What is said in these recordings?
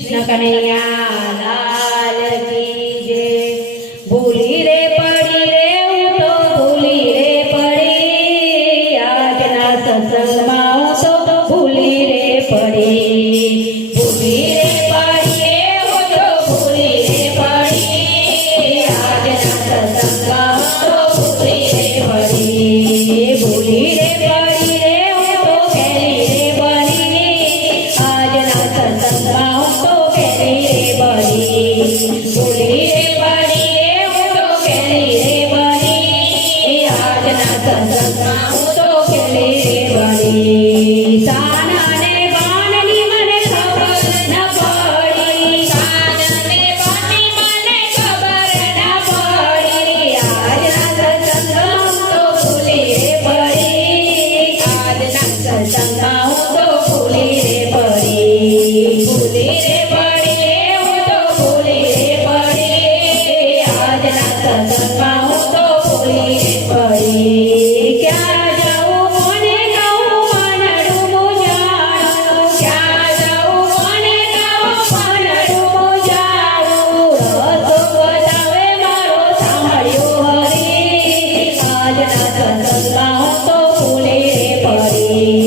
कृष्ण कन्हैया लाल की जय। भूली रे पड़ी रे હું તો ભૂલી રે પડી, આજના સત્સંગમાં હું તો ભૂલી રે પડી. ભૂલી રે પડી રે હું તો ભૂલી રે પડી, આજના સત્સંગમાં હું તો ભૂલી રે પડી. ભૂલી રે પડી રે હું તો કેરી રે બની, આજના સત્સંગમાં હું તો કેરી રે બની. ભૂલી રે પડી રે હું તો કેરી રે બની, આજના સત્સંગમાં હું તો કેરી રે બની. સાન અને બાનની મને ખબર ન પડી, સાન અને બાનની મને ખબર ન પડી, આજના સત્સંગમાં હું તો ભૂલી રે પડી, આજના સત્સંગમાં હું તો ભૂલી રે પડી. ભૂલી રે પડી રે હું તો ભૂલી રે પડી, આજના સત્સંગમાં હું તો ભૂલી રે પડી. ક્યાં જાઉં કોને કહું મનડું મૂંઝાણું, ક્યાં જાઉં કોને કહું મનડું મૂંઝાણું, રસ્તો બતાવે મારો સાંભળ્યો હરી, આજના સત્સંગમાં હું તો ભૂલી રે પડી.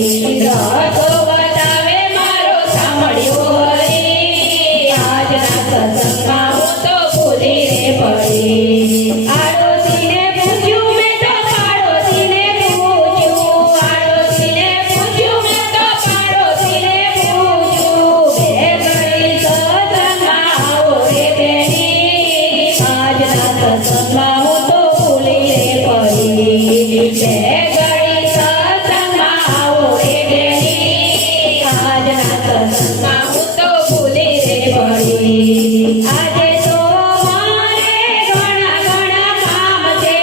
રસ્તો બતાવે મારો સાંભળ્યો હરી, આજના સત્સંગમાં હું તો ભૂલી રે પડી. આડોશીને પૂછ્યું મેં તો પાડોશીને પૂછ્યું, આડોશીને પૂછ્યું મેં તો પાડોશીને પૂછ્યું, બે ઘડી સત્સંગમાં આવો રે બેની, આજના સત્સંગમાં હું તો ભૂલી રે પડી. બે ઘડી સત્સંગમાં આવો રે બેની, આજના સત્સંગમાં હું તો ભૂલી રે પડી. આજે તો મારે ઘણા ઘણા કામ છે,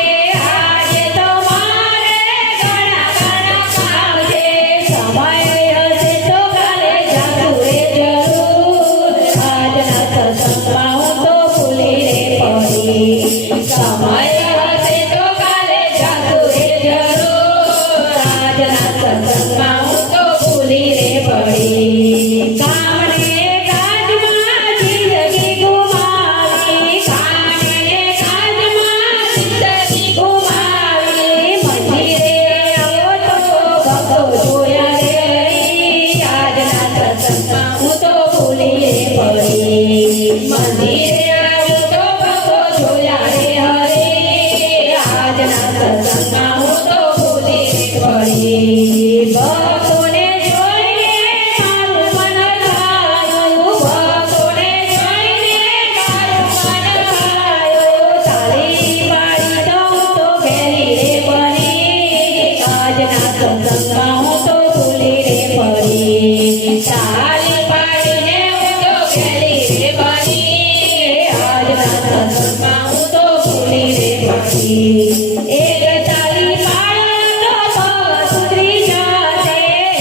આજે તો મારે ઘણા ઘણા કામ છે, સમય હશે તો કાલે જાગું રે જરૂર, આજના સત્સંગમાં હું તો ભૂલી રે પડી. સમય હશે તો કાલે જાગું રે જરૂર, આજના સત્સંગમાં હું તો ભૂલી રે પડી. કામને કાજમાં જિંદગી ગુમાવી, કામને કાજમાં જિંદગી ગુમાવી, મંદિરે આવો તો ભક્તો જોયા રે હરી, આજના સત્સંગમાં હું તો ભૂલી રે પડી. મંદિરે આવો તો ભક્તો જોયા રે હરી, આજના સત્સંગમાં હું તો ભૂલી રે પડી. ભક્તોને જોઈને મારું મન ખાયું, ભક્તોને જોઈને મારું મન ખાયું, તાળી પાડી તો હું તો ઘેરી રે બની, આજના સત્સંગમાં હું તો ભૂલી રે પડી. તાળી પાડીને હું તો ઘેરી રે બની, આજના સત્સંગમાં હું તો ભૂલી રે પડી. એક તાળી પાડો તો પગ સુધરી જશે,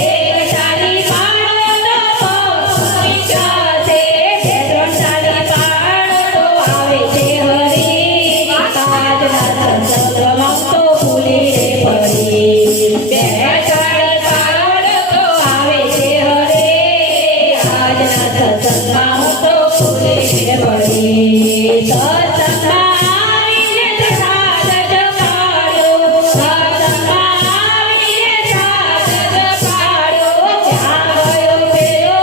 એક તાળી પાડો તો પગ સુધરી જશે, બે ત્રણ તાળી પાડો તો આવે છે હરી, આજના સત્સંગમાં હું તો ભૂલી રે પડી. બે તાળી પાડો તો આવે છે હરી, આજના સત્સંગમાં હું તો ભૂલી રે પડી. સત્સંગમાં આવીને પ્રસાદ જપાડો, સત્સંગમાં આવીને પ્રસાદ જપાડો, ક્યાં ગયો પેલો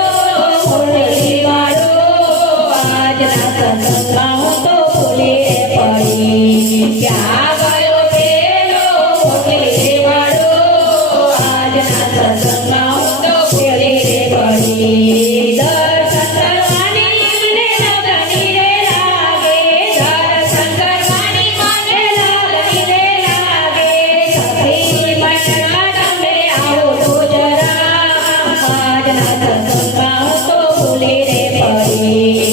મુરલી વાળો, આજના સત્સંગમાં હું તો ભૂલી રે પડી. ક્યાં ગયો પેલો મુરલી વાળો, આજના સત્સંગમાં હું તો ભૂલી રે પડી. દર્શન કરવાની મને લગની રે લાગે, દર્શન કરવાની મને લગની રે લાગે, સખી મંડળમાં તમે આવો તો જરા, આજના સત્સંગમાં હું તો ભૂલી રે પડી.